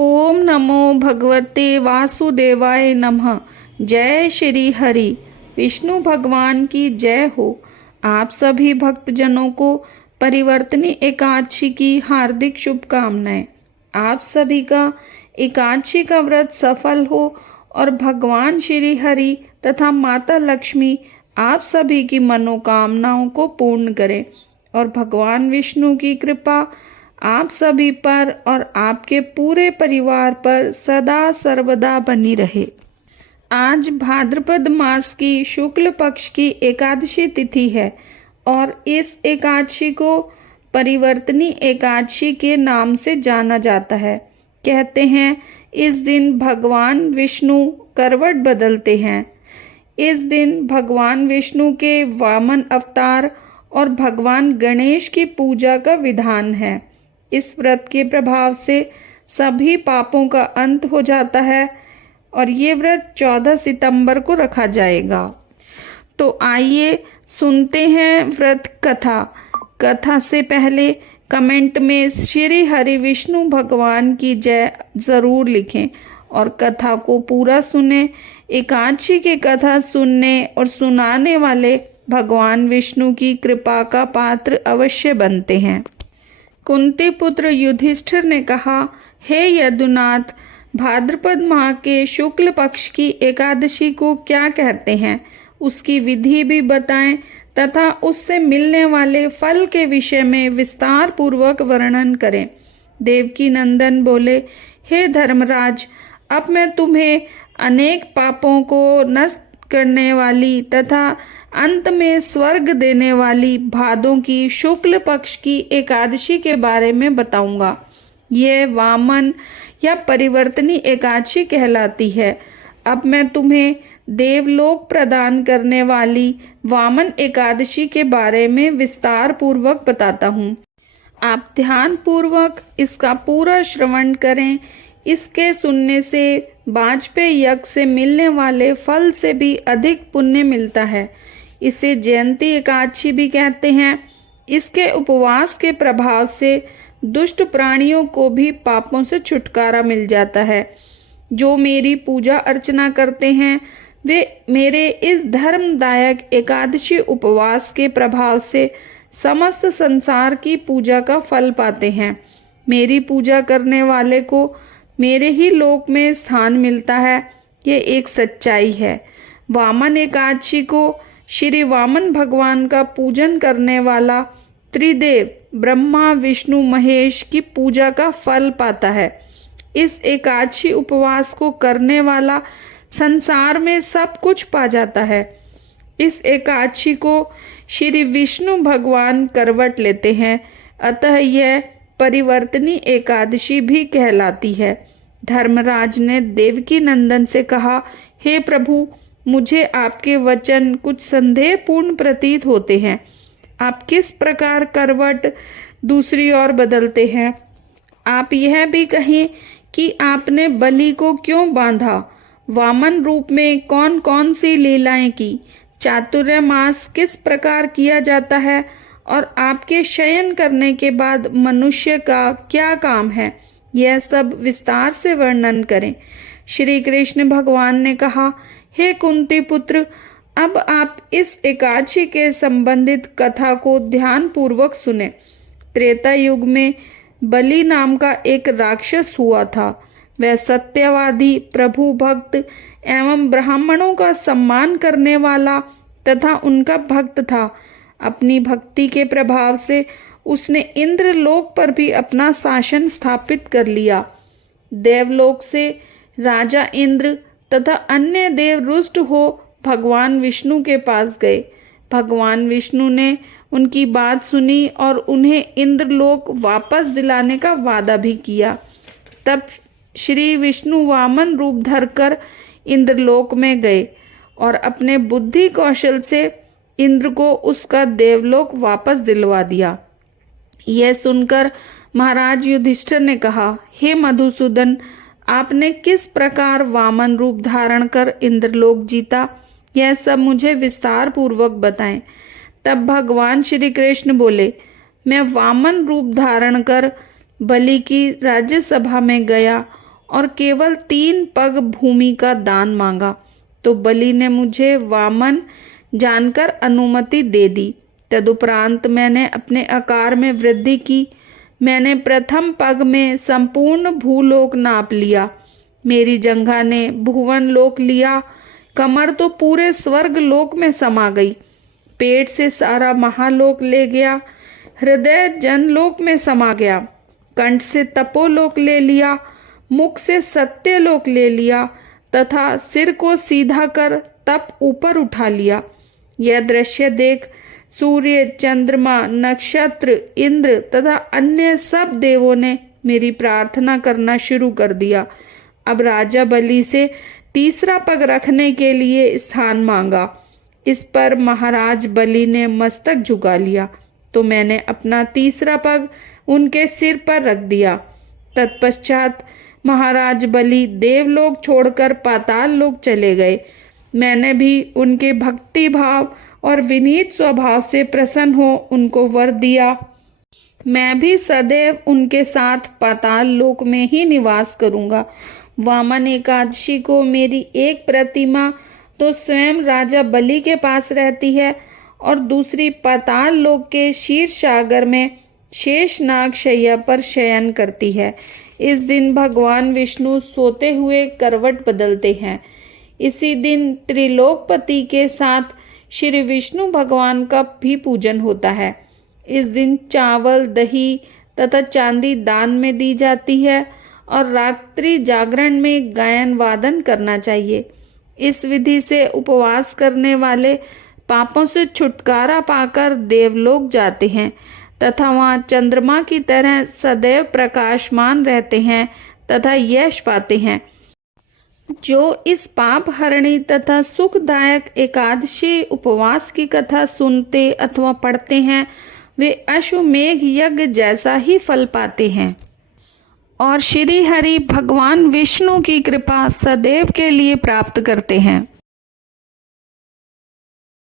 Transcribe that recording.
ओम नमो भगवते वासुदेवाय नमः। जय श्री हरि। विष्णु भगवान की जय हो। आप सभी भक्तजनों को परिवर्तनी एकादशी की हार्दिक शुभकामनाएं। आप सभी का एकादशी का व्रत सफल हो और भगवान श्री हरि तथा माता लक्ष्मी आप सभी की मनोकामनाओं को पूर्ण करें और भगवान विष्णु की कृपा आप सभी पर और आपके पूरे परिवार पर सदा सर्वदा बनी रहे। आज भाद्रपद मास की शुक्ल पक्ष की एकादशी तिथि है और इस एकादशी को परिवर्तनी एकादशी के नाम से जाना जाता है। कहते हैं इस दिन भगवान विष्णु करवट बदलते हैं। इस दिन भगवान विष्णु के वामन अवतार और भगवान गणेश की पूजा का विधान है। इस व्रत के प्रभाव से सभी पापों का अंत हो जाता है और ये व्रत 14 सितंबर को रखा जाएगा। तो आइए सुनते हैं व्रत कथा। कथा से पहले कमेंट में श्री हरि विष्णु भगवान की जय जरूर लिखें और कथा को पूरा सुने। एकादशी की कथा सुनने और सुनाने वाले भगवान विष्णु की कृपा का पात्र अवश्य बनते हैं। कुंती पुत्र युधिष्ठिर ने कहा, हे यदुनाथ, भाद्रपद माह के शुक्ल पक्ष की एकादशी को क्या कहते हैं, उसकी विधि भी बताएं तथा उससे मिलने वाले फल के विषय में विस्तार पूर्वक वर्णन करें। देवकी नंदन बोले, हे धर्मराज, अब मैं तुम्हें अनेक पापों को नष्ट करने वाली तथा अंत में स्वर्ग देने वाली भादों की शुक्ल पक्ष की एकादशी के बारे में बताऊंगा। यह वामन या परिवर्तनी एकादशी कहलाती है। अब मैं तुम्हें देवलोक प्रदान करने वाली वामन एकादशी के बारे में विस्तार पूर्वक बताता हूँ। आप ध्यान पूर्वक इसका पूरा श्रवण करें। इसके सुनने से वाजपेयी यज्ञ से मिलने वाले फल से भी अधिक पुण्य मिलता है। इसे जयंती एकादशी भी कहते हैं। इसके उपवास के प्रभाव से दुष्ट प्राणियों को भी पापों से छुटकारा मिल जाता है। जो मेरी पूजा अर्चना करते हैं वे मेरे इस धर्मदायक एकादशी उपवास के प्रभाव से समस्त संसार की पूजा का फल पाते हैं। मेरी पूजा करने वाले को मेरे ही लोक में स्थान मिलता है। ये एक सच्चाई है। वामन एकादशी को श्री वामन भगवान का पूजन करने वाला त्रिदेव ब्रह्मा विष्णु महेश की पूजा का फल पाता है। इस एकादशी उपवास को करने वाला संसार में सब कुछ पा जाता है। इस एकादशी को श्री विष्णु भगवान करवट लेते हैं, अतः यह परिवर्तनी एकादशी भी कहलाती है। धर्मराज ने देवकी नंदन से कहा, हे प्रभु, मुझे आपके वचन कुछ संदेहपूर्ण प्रतीत होते हैं। आप किस प्रकार करवट दूसरी ओर बदलते हैं? आप यह भी कहें कि आपने बलि को क्यों बांधा? वामन रूप में कौन कौन सी लीलाएं की? चातुर्मास किस प्रकार किया जाता है? और आपके शयन करने के बाद मनुष्य का क्या काम है? यह सब विस्तार से वर्णन करें। श्री कृष्ण भगवान ने कहा, हे कुंती पुत्र, अब आप इस एकादशी के संबंधित कथा को ध्यान पूर्वक सुने। त्रेता युग में बलि नाम का एक राक्षस हुआ था। वह सत्यवादी, प्रभु भक्त एवं ब्राह्मणों का सम्मान करने वाला तथा उनका भक्त था। अपनी भक्ति के प्रभाव से उसने इंद्रलोक पर भी अपना शासन स्थापित कर लिया। देवलोक से राजा इंद्र तथा अन्य देव रुष्ट हो भगवान विष्णु के पास गए। भगवान विष्णु ने उनकी बात सुनी और उन्हें इंद्रलोक वापस दिलाने का वादा भी किया। तब श्री विष्णु वामन रूप धरकर इंद्रलोक में गए और अपने बुद्धि कौशल से इंद्र को उसका देवलोक वापस दिलवा दिया। यह सुनकर महाराज युधिष्ठिर ने कहा, हे मधुसूदन, आपने किस प्रकार वामन रूप धारण कर इंद्रलोक जीता, यह सब मुझे विस्तार पूर्वक बताएं। तब भगवान श्री कृष्ण बोले, मैं वामन रूप धारण कर बलि की राज्यसभा में गया और केवल 3 पग भूमि का दान मांगा, तो बलि ने मुझे वामन जानकर अनुमति दे दी। तदुपरांत मैंने अपने आकार में वृद्धि की। मैंने प्रथम पग में संपूर्ण भूलोक नाप लिया। मेरी जंघा ने भुवन लोक लिया। कमर तो पूरे स्वर्ग लोक में समा गई। पेट से सारा महालोक ले गया। हृदय जनलोक में समा गया। कंठ से तपोलोक ले लिया। मुख से सत्यलोक ले लिया तथा सिर को सीधा कर तप ऊपर उठा लिया। यह दृश्य देख सूर्य, चंद्रमा, नक्षत्र, इंद्र तथा अन्य सब देवों ने मेरी प्रार्थना करना शुरू कर दिया। अब राजा बलि से तीसरा पग रखने के लिए स्थान मांगा। इस पर महाराज बलि ने मस्तक झुका लिया, तो मैंने अपना तीसरा पग उनके सिर पर रख दिया। तत्पश्चात महाराज बलि देवलोक छोड़कर पाताल लोक चले गए। मैंने भी उनके भक्ति भाव और विनीत स्वभाव से प्रसन्न हो उनको वर दिया। मैं भी सदैव उनके साथ पाताल लोक में ही निवास करूंगा। वामन एकादशी को मेरी एक प्रतिमा तो स्वयं राजा बलि के पास रहती है और दूसरी पाताल लोक के शीर्ष सागर में शेषनाग शैया पर शयन करती है। इस दिन भगवान विष्णु सोते हुए करवट बदलते हैं। इसी दिन त्रिलोकपति के साथ श्री विष्णु भगवान का भी पूजन होता है। इस दिन चावल, दही तथा चांदी दान में दी जाती है और रात्रि जागरण में गायन वादन करना चाहिए। इस विधि से उपवास करने वाले पापों से छुटकारा पाकर देवलोक जाते हैं तथा वहाँ चंद्रमा की तरह सदैव प्रकाशमान रहते हैं तथा यश पाते हैं। जो इस पाप हरणी तथा सुखदायक एकादशी उपवास की कथा सुनते अथवा पढ़ते हैं, वे अश्वमेघ यज्ञ जैसा ही फल पाते हैं और श्री हरि भगवान विष्णु की कृपा सदैव के लिए प्राप्त करते हैं।